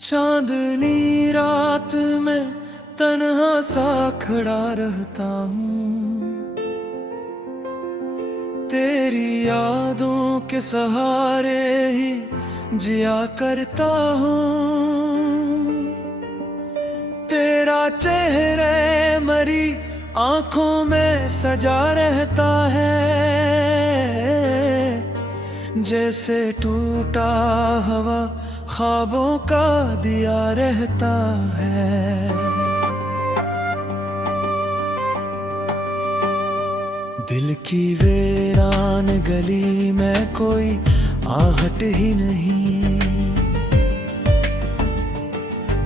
चांदनी रात में तन्हा सा खड़ा रहता हूँ, तेरी यादों के सहारे ही जिया करता हूँ। तेरा चेहरे मरी आंखों में सजा रहता है, जैसे टूटा हवा ख्वाबों का दिया रहता है। दिल की वीरान गली में कोई आहट ही नहीं,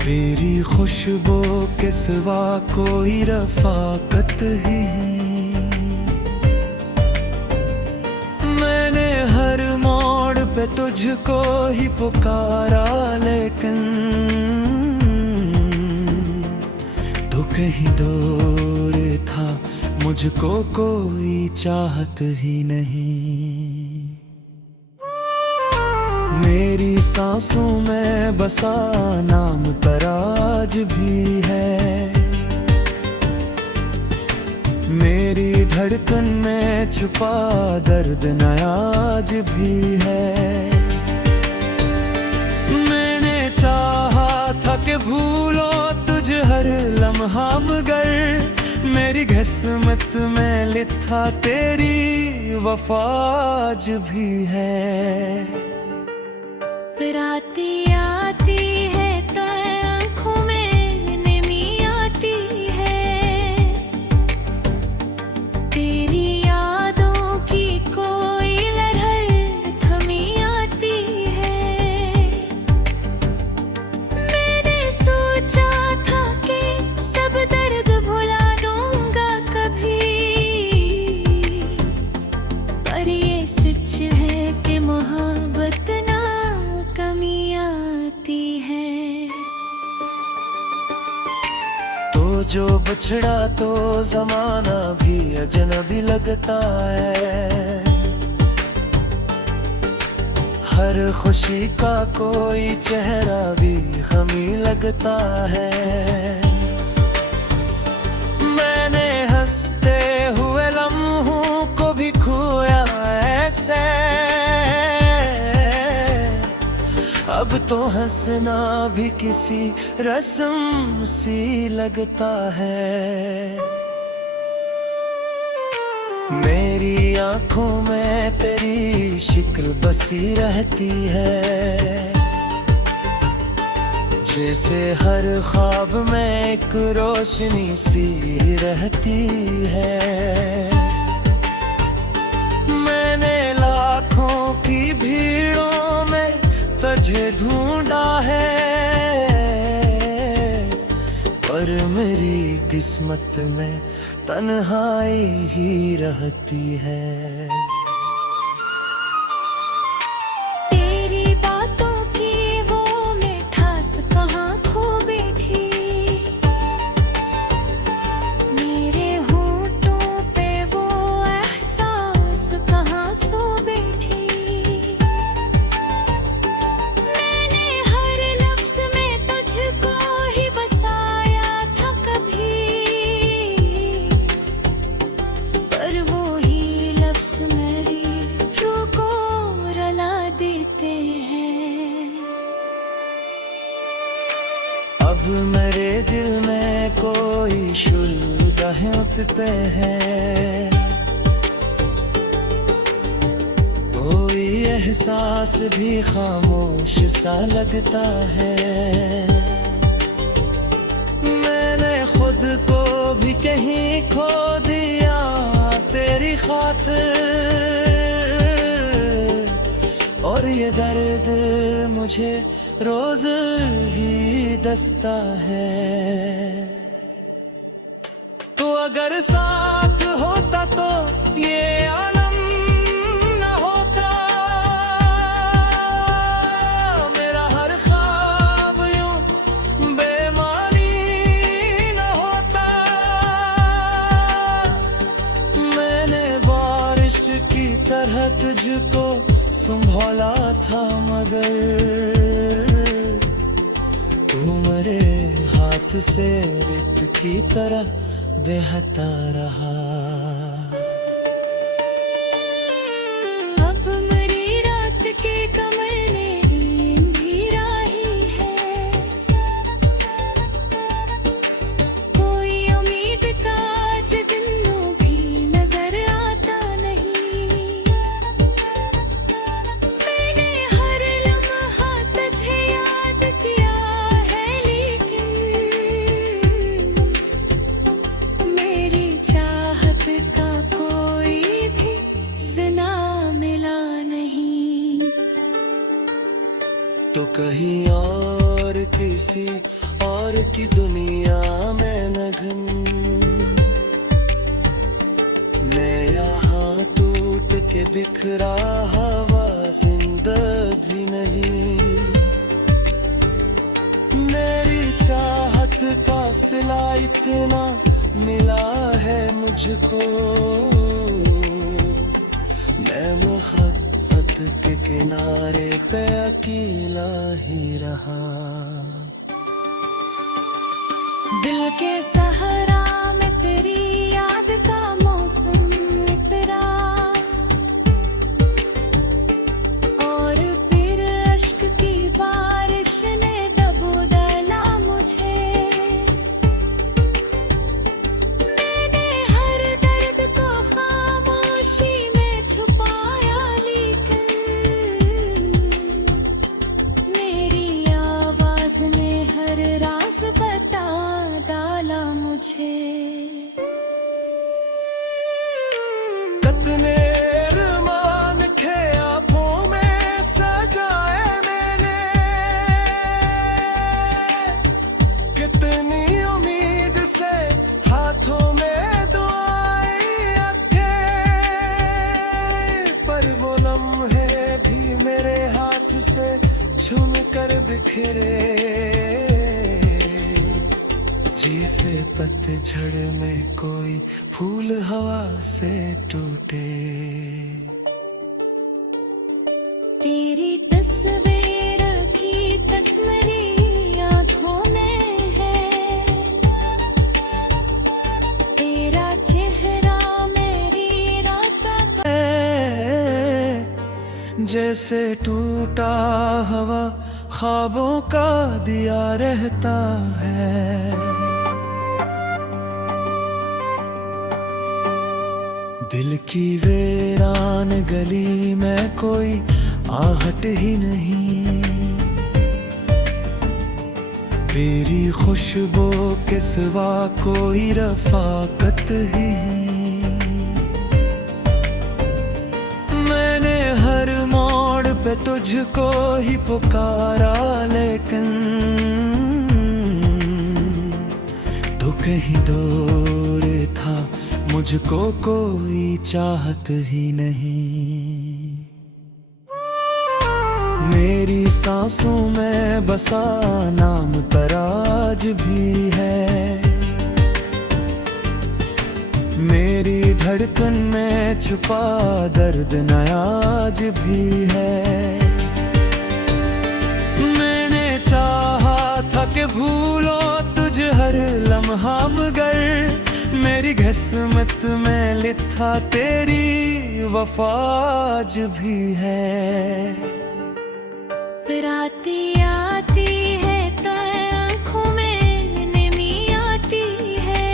तेरी खुशबू के सिवा कोई रफाकत ही नहीं। मैंने हर मोड़ पे तुझको ही पुकारा, लेकिन तू कहीं दूर था, मुझको कोई चाहत ही नहीं। मेरी सांसों में बसा नाम तराज भी है, मेरी धड़कन में छुपा दर्द नयाज भी है। मैंने चाहा था कि भूलो तुझे हर लम्हा, मगर मेरी किस्मत में लिखा तेरी वफाज भी है। रातें आती है तो आँखों में नमी आती है, तेरी यादों की कोई लहर थमी आती है। मैंने सोचा था कि सब दर्द भुला दूंगा कभी, पर ये सच है कि मोहब्बत ना कमी आती है। तो जो बछड़ा तो जमाना भी अजनबी लगता है, हर खुशी का कोई चेहरा भी हमी लगता है। मैंने हंसते हुए लम्हों को भी खोया ऐसे, अब तो हंसना भी किसी रस्म सी लगता है। मेरी आंखों में तेरी शिक्ल बसी रहती है, जैसे हर ख्वाब में एक रोशनी सी रहती है। मैंने लाखों की भीड़ों में तुझे ढूंढा है, पर मेरी किस्मत में तन्हाई ही रहती है। तेरी बातों की वो मिठास कहाँ खो बैठी, मेरे होठों पे वो एहसास कहाँ सो बैठी। मैंने हर लफ्ज में तुझको ही बसाया था कभी, पर वो ही लफ्ज मेरी रूह को रुला देते हैं। अब मेरे दिल में कोई शुल्गाहें उठते हैं, कोई एहसास भी खामोश सा लगता है। मैंने खुद को भी कहीं खो दिया तेरी खातिर, और ये दर्द मुझे रोज ही दस्ता है। तो अगर साथ होता तो ये आलम न होता, मेरा हर ख्वाब यूं बेमानी न होता। तुझको संभाला था, मगर तू मेरे हाथ से रेत की तरह बहता रहा। अब मरी रात के कमर में अंधेरा ही है, कोई उम्मीद का आज दिनों भी नजर आता नहीं। मैंने हर लम्हा तुझे याद किया है, लेकिन मेरी चाहत का कोई भी सना मिला नहीं। तो कहीं और किसी और की दुनिया में नगन, मैं यहाँ टूट के बिखरा हवा जिंदा भी नहीं। मेरी चाहत का सिला इतना मिला है मुझको, मैं मोहब्बत के किनारे पे अकेला ही रहा। दिल के सहारा में तेरी याद का मौसम इतरा, और फिर अश्क की बारिश ने दबो डाला मुझे। मैंने हर दर्द को खामोशी में छुपाया, लेकिन मेरी आवाज ने हर राज बता डाला मुझे। कितने अरमान थे आँखों में सजाए मैंने, कितनी उम्मीद से हाथों में दुआएं थे, पर वो लम्हे भी मेरे हाथ से छूम कर बिखरे, जैसे पतझड़ में कोई फूल हवा से टूटे। तेरी तस्वीर अभी तक मेरी आंखों में है, तेरा चेहरा मेरी रात का जैसे टूटा हवा ख्वाबों का दिया रहता है। दिल की वीरान गली में कोई आहट ही नहीं, मेरी खुशबू के सिवा कोई रफाकत ही नहीं। मैंने हर मोड़ पे तुझको ही पुकारा, लेकिन तू कहीं दूर था, मुझको कोई चाहत ही नहीं। मेरी सांसों में बसा नाम तराज भी है, मेरी धड़कन में छुपा दर्द नयाज भी है। मैंने चाहा था कि भूलो तुझे हर लम्हा, मगर मेरी किस्मत में लिखा तेरी वफाज भी है। राती आती है तो आँखों में नमी आती है,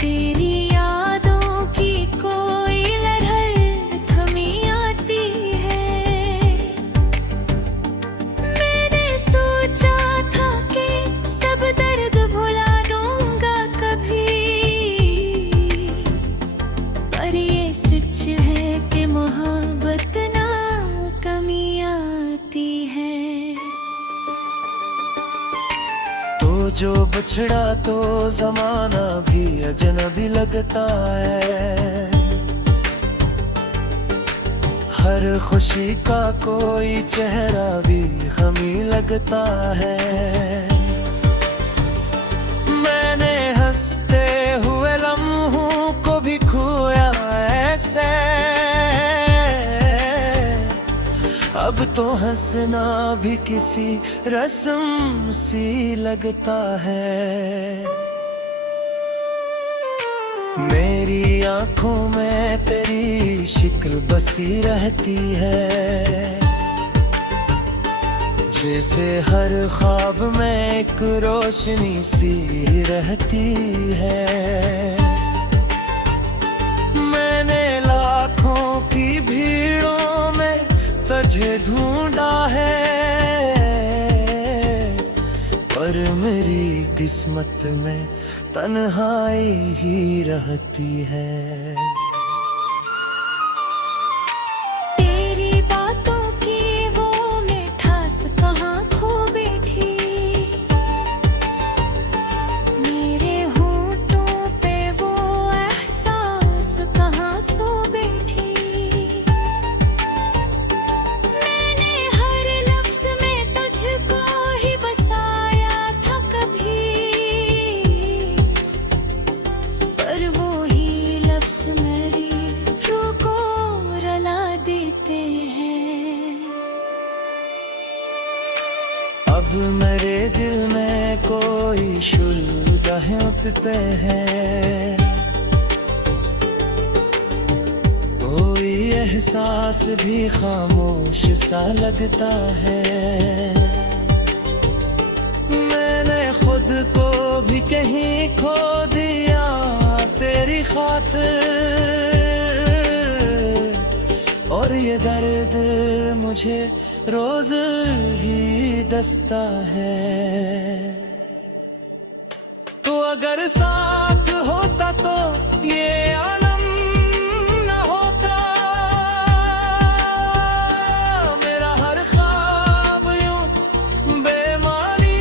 तेरी यादों की कोई लहर थमी आती है। मैंने सोचा था कि सब दर्द भुला दूंगा कभी, पर ये सच है कि मोहब्बत ना कमी आती है। तो जो बछड़ा तो जमाना भी अजनबी लगता है, हर खुशी का कोई चेहरा भी गमी लगता है। मैंने हंसते हुए लम्हों को भी खोया ऐसे, तो हंसना भी किसी रस्म सी लगता है। मेरी आंखों में तेरी शिक्ल बसी रहती है, जैसे हर ख्वाब में एक रोशनी सी रहती है। मैंने लाखों की भीड़ों में तुझे ढूंढा है, पर मेरी किस्मत में तन्हाई ही रहती है। तेरी बातों की वो मिठास कहाँ खो बैठी, मेरे होंठों पे वो एहसास कहाँ सो बैठी। मैंने हर लफ्ज में तुझको ही बसाया था कभी, पर वो ही लफ्ज मेरी रूह को रुला देते हैं। अब मेरे दिल में कोई शुल्गाहें उठते हैं, कोई एहसास भी खामोश सा लगता है। मैंने खुद को भी कहीं खो दिया तेरी खातिर, और ये दर्द मुझे रोज ही दस्ता है। तो अगर साथ होता तो ये आलम न होता, मेरा हर ख्वाब यूं बेमानी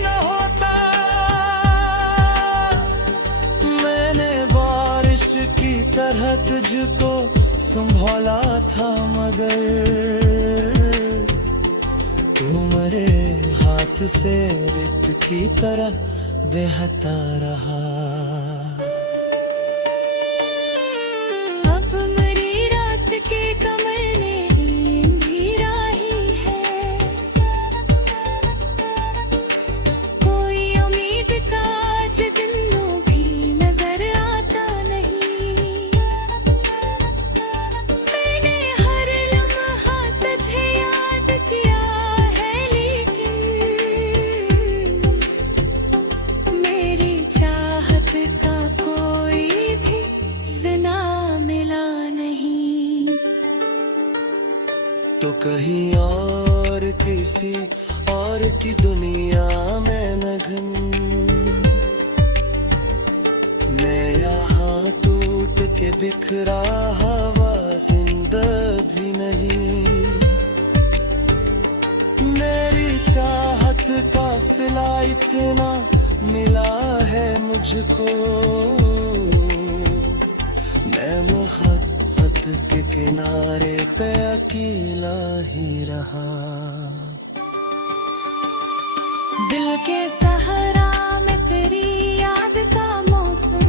न होता। मैंने बारिश की तरह तुझको संभाला था, मगर तू मेरे हाथ से रेत की तरह बहता रहा। अब मेरी रात के कमर में नींद भी राही है, कोई उम्मीद का आज दिनों भी नजर आता नहीं। मैंने हर लम्हा तुझे याद किया है, लेकिन मेरी चाहत का कोई भी ज़िना मिला नहीं। तो कहीं और किसी और की दुनिया में नगन, मैं यहाँ टूट के बिखरा हवा जिंदा भी नहीं। मेरी चाहत का सिला इतना मिला है मुझको, मैं मोहब्बत के किनारे पे अकेला ही रहा। दिल के सहारा में तेरी याद का मौसम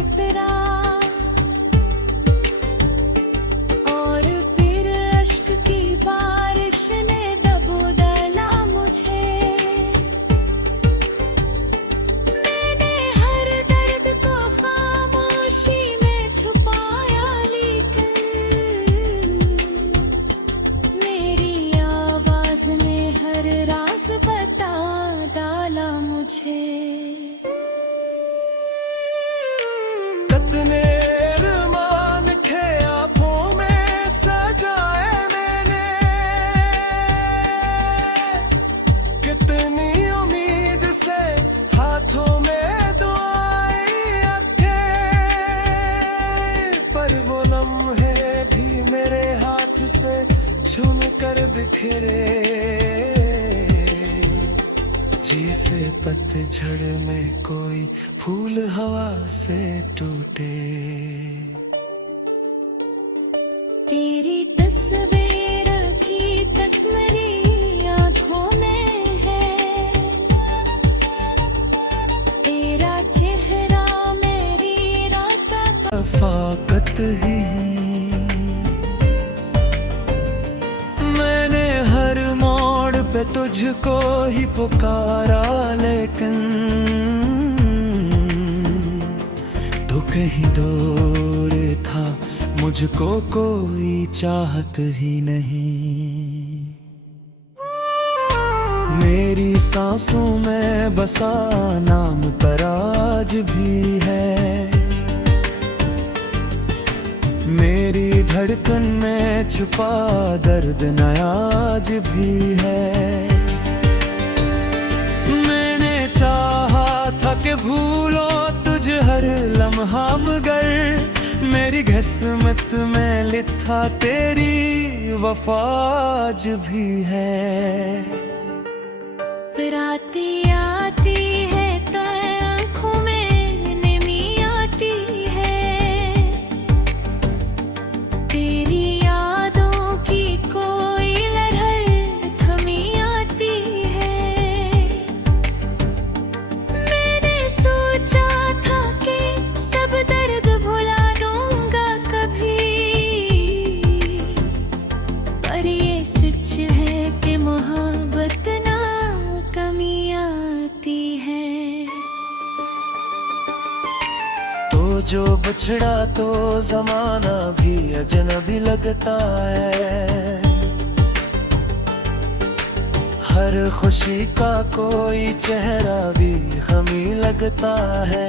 इतरा, और फिर अश्क की बारिश ने दबो डाला मुझे। मैंने हर दर्द को खामोशी में छुपाया, लेकिन मेरी आवाज ने हर राज बता डाला मुझे। कितने अरमान थे आँखों में सजाए मैंने, कितनी उम्मीद से हाथों में दुआएं थे, पर वो लम्हे भी मेरे हाथ से छूम कर बिखरे, जैसे पतझड़ में कोई फूल हवा से टूटे। तेरी तस्वीर अभी तक मेरी आंखों में है, तेरा चेहरा मेरी रात का रफ़ाकत ही। मैंने तुझको ही पुकारा, लेकिन तू कहीं दूर था, मुझको कोई चाहत ही नहीं। मेरी सांसों में बसा नाम तेरा आज भी है, मेरी धड़कन में छुपा दर्द नया आज भी है। मैंने चाहा था कि भूलो तुझे हर लम्हा, मगर मेरी किस्मत में लिखा तेरी वफा आज भी है। रातें आती है तो आँखों में नमी आती है, तेरी यादों की कोई लहर थमी आती है। मैंने सोचा था कि सब दर्द भुला दूंगा कभी, पर ये सच है कि मोहब्बत ना कमी आती है। तो जो बिछड़ा तो जमाना भी अजनबी लगता है, हर खुशी का कोई चेहरा भी हमी लगता है।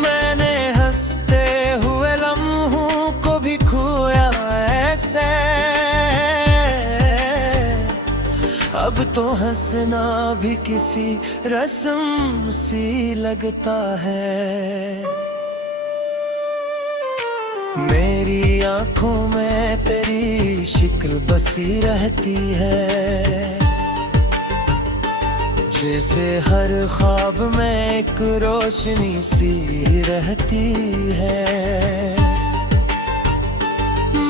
मैंने हंसते हुए लम्हों को भी खोया ऐसे, अब तो हंसना भी किसी रस्म सी लगता है। मेरी आंखों में तेरी शिक्ल बसी रहती है, जैसे हर ख्वाब में एक रोशनी सी रहती है।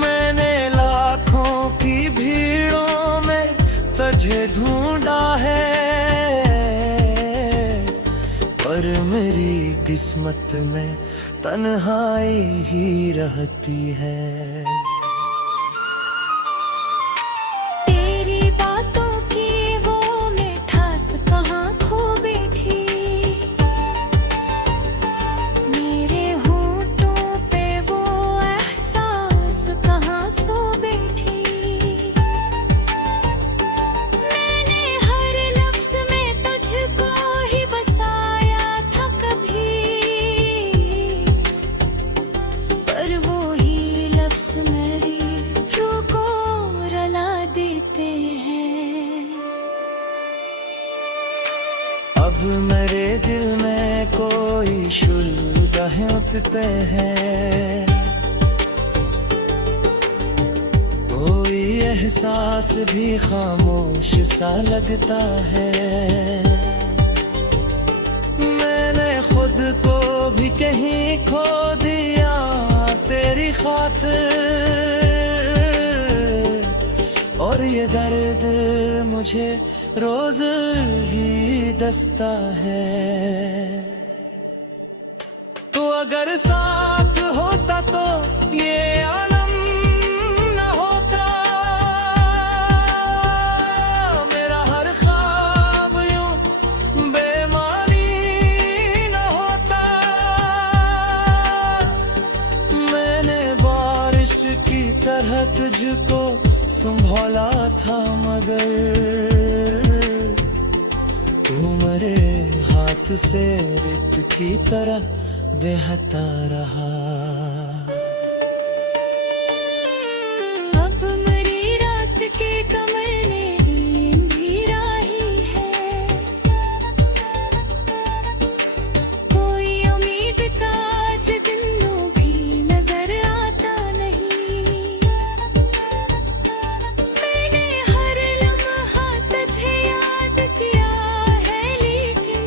मैंने लाखों की भीड़ों में तुझे ढूंढा है, पर मेरी किस्मत में तन्हाई ही रहती है। तेरी बातों की वो मिठास कहाँ खो बैठी, मेरे होठों पे वो एहसास कहाँ सो बैठी। मैंने हर लफ्ज में तुझको ही बसाया था कभी, पर वो ही लफ्ज मेरी रूह को रुला देते हैं। अब मेरे दिल में कोई शुल्गाहें उठते हैं, कोई एहसास भी खामोश सा लगता है। मैंने खुद को भी कहीं खो दिया तेरी खातिर, और ये दर्द मुझे रोज ही दस्ता है। तो अगर साथ होता तो ये आलम न होता, मेरा हर ख्वाब यूं बेमानी न होता। मैंने बारिश की तरह तुझको संभाला था, मगर तू मेरे हाथ से रेत की तरह बहता रहा। अब मरी रात के कमर में नींद भी राही है, कोई उम्मीद का आज दिनों भी नजर आता नहीं। मैंने हर लम्हा तुझे याद किया है, लेकिन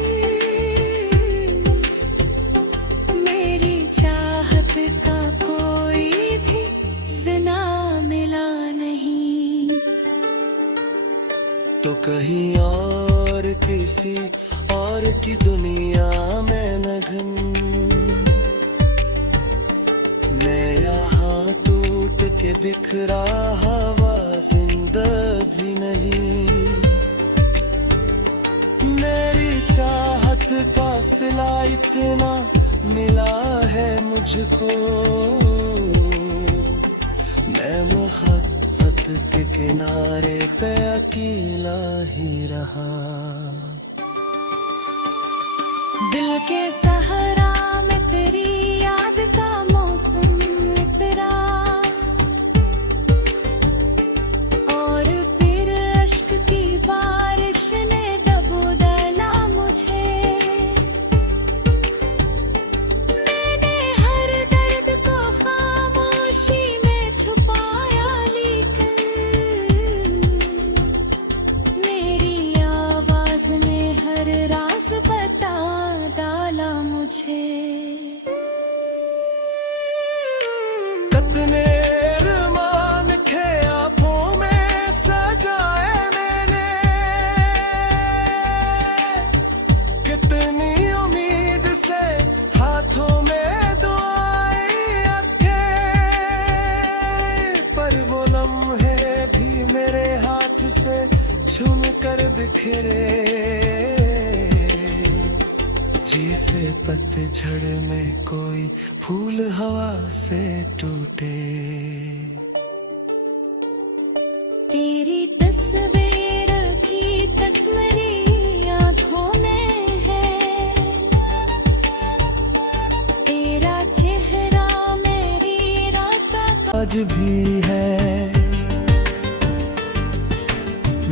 मेरी चाहत का कोई भी ज़ना मिला नहीं। तो कहीं और किसी और की दुनिया में नगन, मैं यहाँ टूट के बिखरा हवा जिंदा भी नहीं। मेरी चाहत का सिला इतना मिला है मुझको, मैं मोहब्बत के किनारे पे अकेला ही रहा। दिल के सहारा में तेरी याद का मौसम इतरा, और फिर अश्क की बारिश ने दबो डाला मुझे। मैंने हर दर्द को खामोशी में छुपाया, लेकिन मेरी आवाज ने हर राज बता डाला मुझे। कितने अरमान थे आँखों में सजाए मैंने, कितनी उम्मीद से हाथों में दुआएं थे, पर वो लम्हे भी मेरे हाथ से छूम कर बिखरे। जैसे पतझड़ में कोई फूल हवा से टूटे। तेरी तस्वीर अभी तक मेरी आंखों में है, तेरा चेहरा मेरी रात का आज भी है।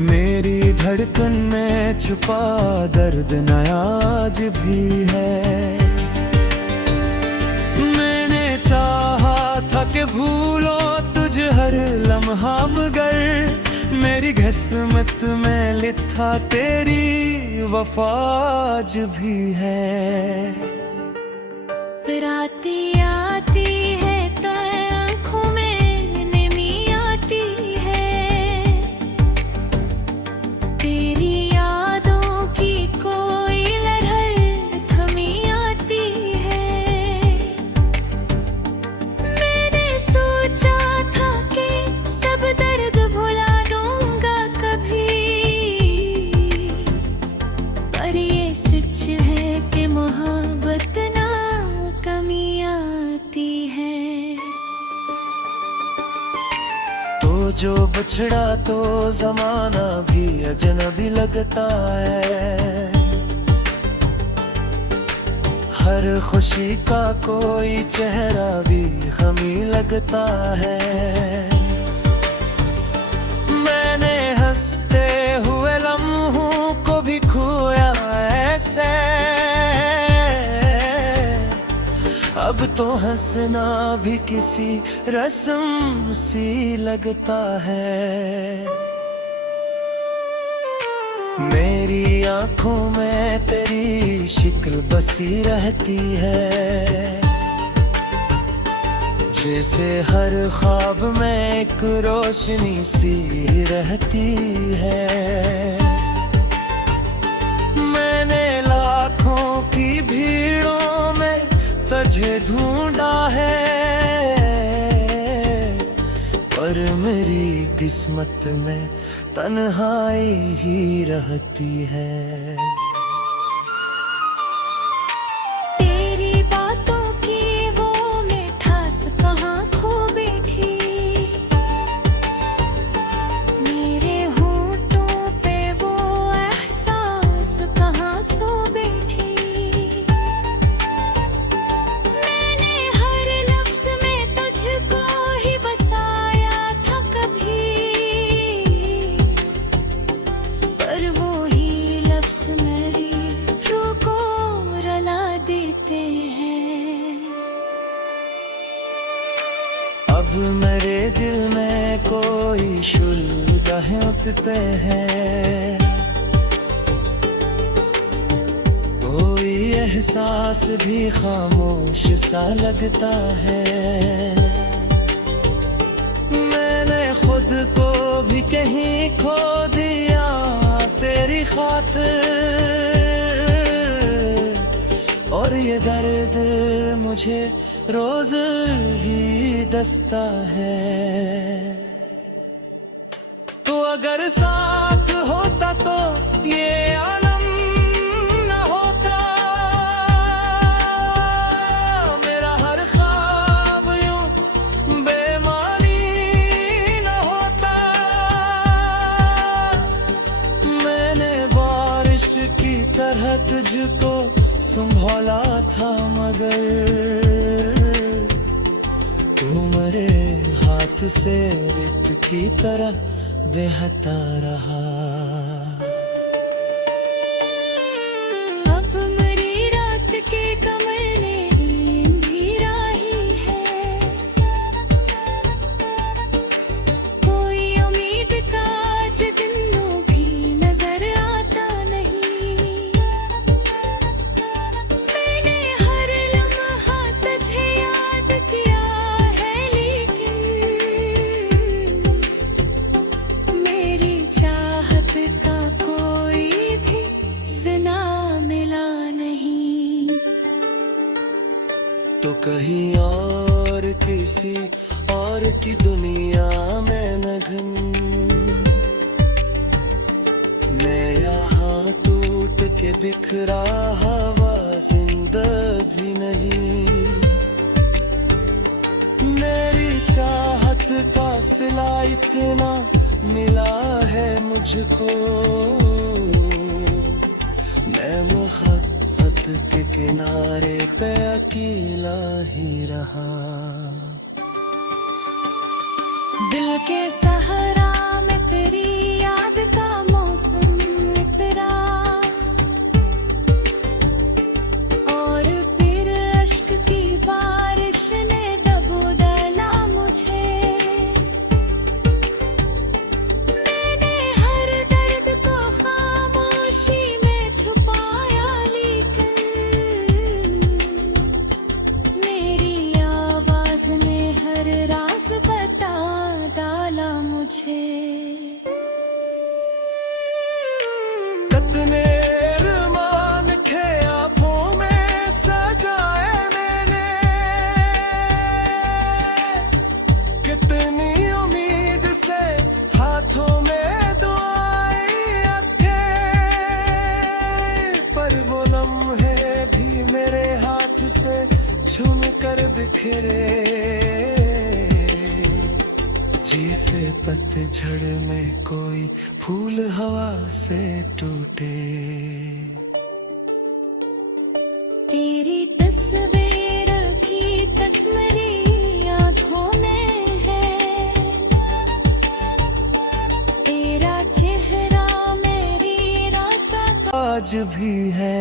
मेरी धड़कन में छुपा दर्द नया आज भी है। मैंने चाहा था कि भूलो तुझे हर लम्हा, मगर मेरी किस्मत में लिखा तेरी वफा आज भी है। राती आती है तो आँखों में नमी आती है, तेरी यादों की कोई लहर थमी आती है। मैंने सोचा था कि सब दर्द भुला दूंगा कभी, पर ये सच है कि मोहब्बत ना कमी आती है। तो जो बछड़ा तो जमाना भी अजनबी लगता है। हर खुशी का कोई चेहरा भी हमी लगता है। मैंने हंसते हुए लम्हों को भी खोया ऐसे, अब तो हंसना भी किसी रस्म सी लगता है। मेरी आंखों में तेरी शिक्ल बसी रहती है, जैसे हर ख्वाब में एक रोशनी सी रहती है। मैंने लाखों की भीड़ों में तुझे ढूंढा है, पर मेरी किस्मत में तन्हाई ही रहती है। तेरी बातों की वो मिठास कहाँ खो बैठी, मेरे होठों पे वो एहसास कहाँ सो बैठी। मैंने हर लफ्ज में तुझको ही बसाया था कभी, पर वो ही लफ्ज मेरी रूह को रुला देते हैं। अब मेरे दिल में कोई शुल्गाहें उठते हैं, कोई एहसास भी खामोश सा लगता है। मैंने खुद को भी कहीं खो दिया तेरी खातिर, और ये दर्द मुझे रोज ही दस्ता है। तो अगर साथ होता तो ये आलम न होता, मेरा हर ख्वाब यूं बेमानी न होता। मैंने बारिश की तरह तुझको संभाला था, मगर तू मेरे हाथ से रेत की तरह बहता रहा। अब मेरी रात के कमर में नींद भी राही है, कोई उम्मीद का आज दिन भी नजर आता नहीं। मैंने हर लम्हा तुझे याद किया है, लेकिन मेरी चाहत का कोई भी सिना मिला नहीं। तो कहीं और किसी और की दुनिया में नगन, मैं यहाँ टूट के बिखरा हवा जिंदा भी नहीं। मेरी चाहत का सिला इतना मिला है मुझको, मैं मोहब्बत के किनारे पे अकेला ही रहा। दिल के सहारा में तेरी याद का मौसम उतरा, और फिर अश्क की बारिश ने दबो डाला मुझे। मैंने हर दर्द को खामोशी में छुपाया, लेकिन मेरी आवाज ने हर राज बता डाला मुझे। कितने अरमान थे आँखों में सजाए मैंने, कितनी उम्मीद से हाथों में दुआएं थे, पर वो लम्हे भी मेरे हाथ से छूम कर बिखरे। जैसे पतझड़ में कोई फूल हवा से टूटे। तेरी तस्वीर अभी तक मेरी आँखों में है, तेरा चेहरा मेरी रात का आज भी है।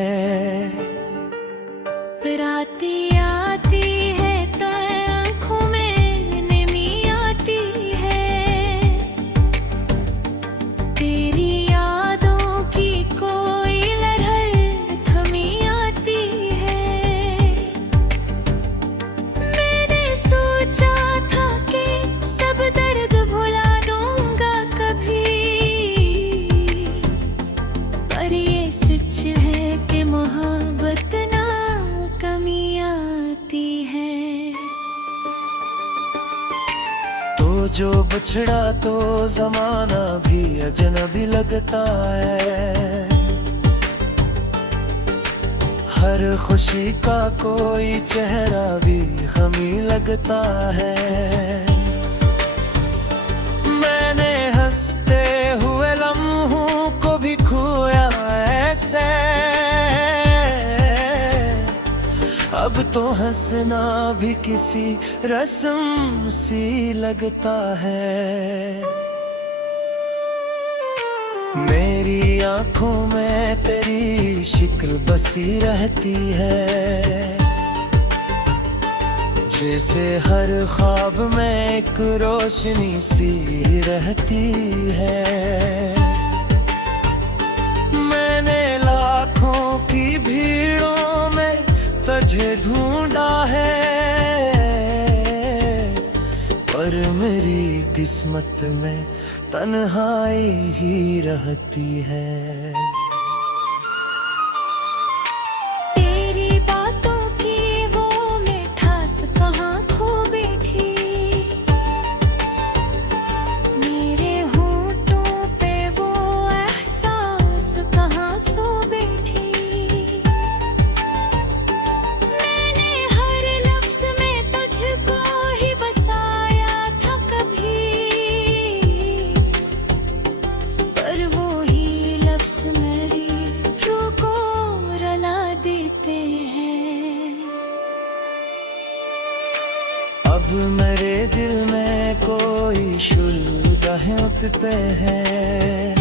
राती आती है तो आँखों में नमी आती है, तेरी यादों की कोई लहर थमी आती है। मैंने सोचा था कि सब दर्द भुला दूंगा कभी, पर ये सच है कि मोहब्बत ना कमी आती है। तो जो बछड़ा तो जमाना भी अजनबी लगता है, हर खुशी का कोई चेहरा भी हमी लगता है। मैंने हंसते हुए लम्हों को भी खोया ऐसे, अब तो हंसना भी किसी रस्म सी लगता है। मेरी आंखों में तेरी शिक्ल बसी रहती है, जैसे हर ख्वाब में एक रोशनी सी रहती है। मैंने लाखों की भीड़ों में तुझे ढूंढा है, पर मेरी किस्मत में तन्हाई ही रहती है। तेरी बातों की वो मिठास का उठते हैं। अब मेरे दिल में कोई शुल्क उठते हैं।